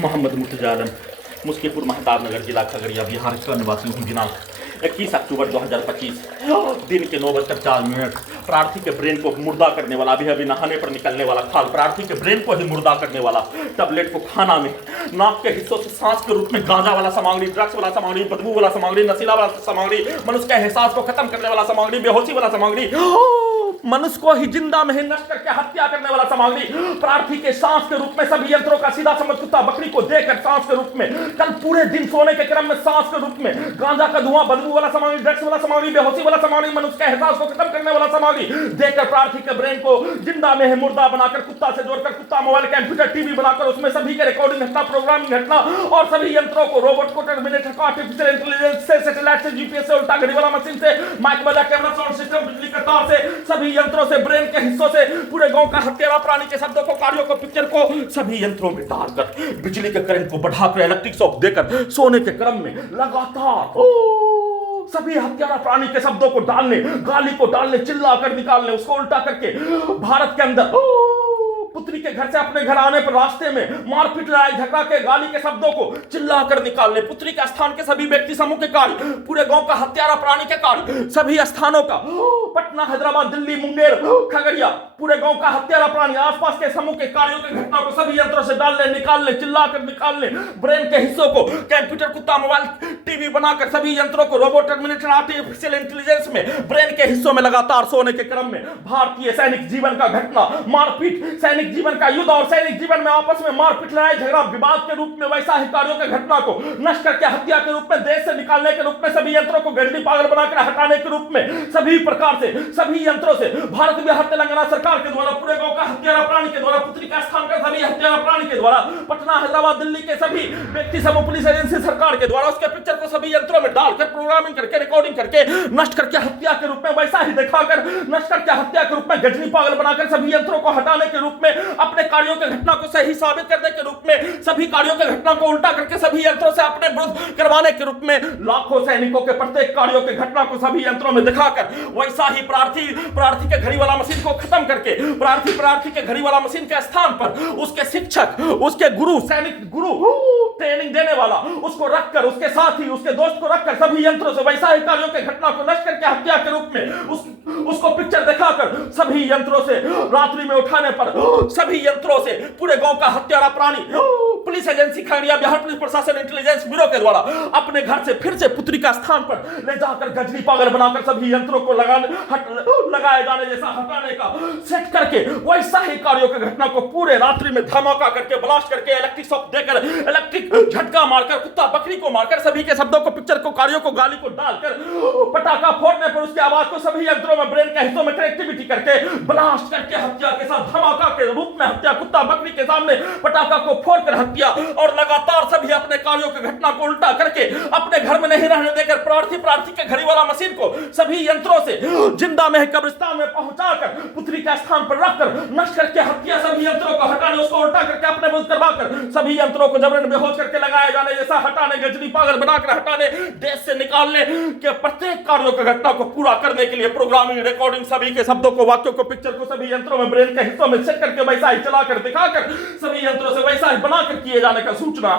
मोहम्मद मुर्तजा आलम, मुस्कीपुर महताब नगर, जिला खगड़िया, बिहार का निवासी हूँ। दिनांक 21 अक्टूबर 2025 दिन के 9:04। प्रार्थी के ब्रेन को मुर्दा करने वाला, अभी अभी नहाने पर निकलने वाला खाल, प्रार्थी के ब्रेन को ही मुर्दा करने वाला टैबलेट को खाना में नाक के हिस्सों से सांस के रूप में गांजा वाला सामग्री, ड्रग्स वाला सामग्री, बदबू वाला सामग्री, नशीला वाला सामग्री, मनुष्य के एहसास को खत्म करने वाला सामग्री, बेहोशी वाला सामग्री, मनुष्य को ही जिंदा में नष्ट करके हत्या करने वाला सामग्री, प्रार्थी के सांस के रूप में सभी यंत्रों का सीधा समझ कुत्ता बकरी को देकर सांस के रूप में, कल पूरे दिन सोने के क्रम में सांस के रूप में गांजा का धुआं, बदबू वाला सामग्री, ड्रग्स वाला सामग्री, बेहोशी वाला सामग्री, मनुष्य के एहसास को खत्म करने वाला सामग्री देकर प्रार्थी के ब्रेन को जिंदा में मुर्दा बनाकर कुत्ता से जोड़कर, कुत्ता मोबाइल, कंप्यूटर, टीवी बनाकर उसमें सभी के रिकॉर्डिंग घटना, प्रोग्रामिंग घटना और सभी यंत्रों को रोबोट को, टर्मिनेटर को, आर्टिफिशियल इंटेलिजेंस से, सैटेलाइट से, जीपीएस से, उल्टा घड़ी वाला मशीन से, माइक बजा, कैमरा, साउंड सिस्टम, बिजली के तार से, सभी यंत्रों से, ब्रेन के हिस्सों से, पूरे गांव का हत्यारा प्राणी के शब्दों को, कार्यों को, पिक्चर को सभी यंत्रों में डालकर बिजली के करंट को बढ़ाकर इलेक्ट्रिक शॉक देकर सोने के क्रम में लगातार सभी हत्यारा प्राणी के शब्दों को डालने, गाली को डालने, चिल्ला कर निकालने, उसको उल्टा करके भारत के अंदर पुत्री के घर से अपने घर आने पर रास्ते में मारपीट, लड़ाई झगड़ा के, गाली के शब्दों को चिल्ला कर निकालने, पुत्री के स्थान के सभी व्यक्ति समूह के कार्य, पूरे गांव का हत्यारा प्राणी के कार्य, सभी स्थानों का, पटना, हैदराबाद, दिल्ली, मुंगेर, खगड़िया, पूरे गांव का हत्यारा प्राणी, आसपास के समूह के कार्यों के घटना को सभी यंत्रों से डालने, निकालने, चिल्ला कर निकालने, ब्रेन के हिस्सों को कंप्यूटर, कुत्ता, मोबाइल, टीवी बनाकर सभी यंत्रों को रोबोट, टर्मिनेटर, आर्टिफिशियल इंटेलिजेंस में ब्रेन के हिस्सों में लगातार सोने के क्रम में भारतीय सैनिक जीवन का घटना, मारपीट, सैनिक जीवन का युद्ध और सैनिक जीवन में आपस में मारपीट, लड़ाई झगड़ा, विवाद के रूप में वैसा ही कार्यों के घटना को नष्ट करके हत्या के रूप में, देश से निकालने के रूप में, सभी यंत्रों को गंदी पागल बनाकर हटाने के रूप में, सभी प्रकार से सभी यंत्रों से भारत बिहार तेलंगाना सरकार के द्वारा, पूरे गांव का हत्यारा प्राणी के द्वारा, पुत्री का स्थान का सभी हत्यारा प्राणी के द्वारा, पटना, हैदराबाद, दिल्ली के सभी व्यक्ति समूह, पुलिस एजेंसी सरकार के द्वारा उसके पिक्चर को सभी यंत्रों में डालकर, प्रोग्रामिंग करके, रिकॉर्डिंग करके नष्ट करके हत्या के रूप में वैसा ही दिखाकर नष्ट करके हत्या के रूप में, गजनी पागल बनाकर सभी यंत्रों को हटाने के रूप में, अपने कार्यों के घटना को सही साबित करने के रूप में, सभी कार्यों के घटना को उल्टा करके सभी यंत्रों से अपने विरुद्ध करवाने के रूप में, लाखों सैनिकों के प्रत्येक कार्यों के घटना को सभी यंत्रों में दिखाकर वैसा ही प्रार्थी के घड़ी वाला मशीन को खत्म करके, प्रार्थी के घड़ी वाला मशीन के स्थान पर उसके शिक्षक, उसके गुरु, सैनिक गुरु, ट्रेनिंग देने वाला उसको रखकर, उसके साथी, उसके दोस्त को रखकर सभी यंत्रों से वैसा ही कार्यों के घटना को नष्ट करके हत्या के रूप में उसको पिक्चर दिखाकर सभी यंत्रों से रात्रि में उठाने पर सभी यंत्रों से पूरे गांव का हत्यारा प्राणी, police agency Khagaria, Bihar police प्रशासन, इंटेलिजेंस ब्यूरो के द्वारा अपने घर से फिर से पुत्री का स्थान पर ले जाकर गजनी पागल बनाकर सभी यंत्रों को लगाए जाने जैसा हटाने का सेट करके वैसा ही कार्यों की घटना को पूरे रात्रि में धमाका करके, ब्लास्ट करके, इलेक्ट्रिक शॉक देकर, इलेक्ट्रिक झटका मारकर, कुत्ता बकरी को मारकर, सभी के शब्दों को, पिक्चर को, कार्यों को, गाली को डालकर, पटाखा फोड़ने पर उसकी आवाज को सभी यंत्रों में, ब्रेन के हिस्सों में कनेक्टिविटी करके ब्लास्ट करके हत्या के साथ धमाका के रूप में हत्या, कुत्ता बकरी के सामने पटाखा को फोड़कर हत्या और लगातार सभी अपने कार्यों की घटना को उल्टा करके अपने घर में नहीं रहने देकर प्रार्थी के घड़ी वाला मशीन को सभी यंत्रों से जिंदा में कब्रिस्तान में पहुंचाकर पुत्री के स्थान पर रखकर नष्ट करके हत्या, सभी यंत्रों को हटाने, उसको उल्टा करके अपने विरुद्ध करवाकर सभी यंत्रों को जबरन बेहोश करके लगाए जाने जैसा हटाने, गजनी पागल बनाकर हटाने, देश से निकालने के प्रत्येक कार्यों की घटना को पूरा करने के लिए प्रोग्रामिंग, रिकॉर्डिंग, सभी के शब्दों को, वाक्यों को, पिक्चर को सभी यंत्रों में, ब्रेन के हिस्सों में सेट करके वैसा ही चलाकर दिखाकर सभी यंत्रों से वैसा ही बनाकर किए जाने का सूचना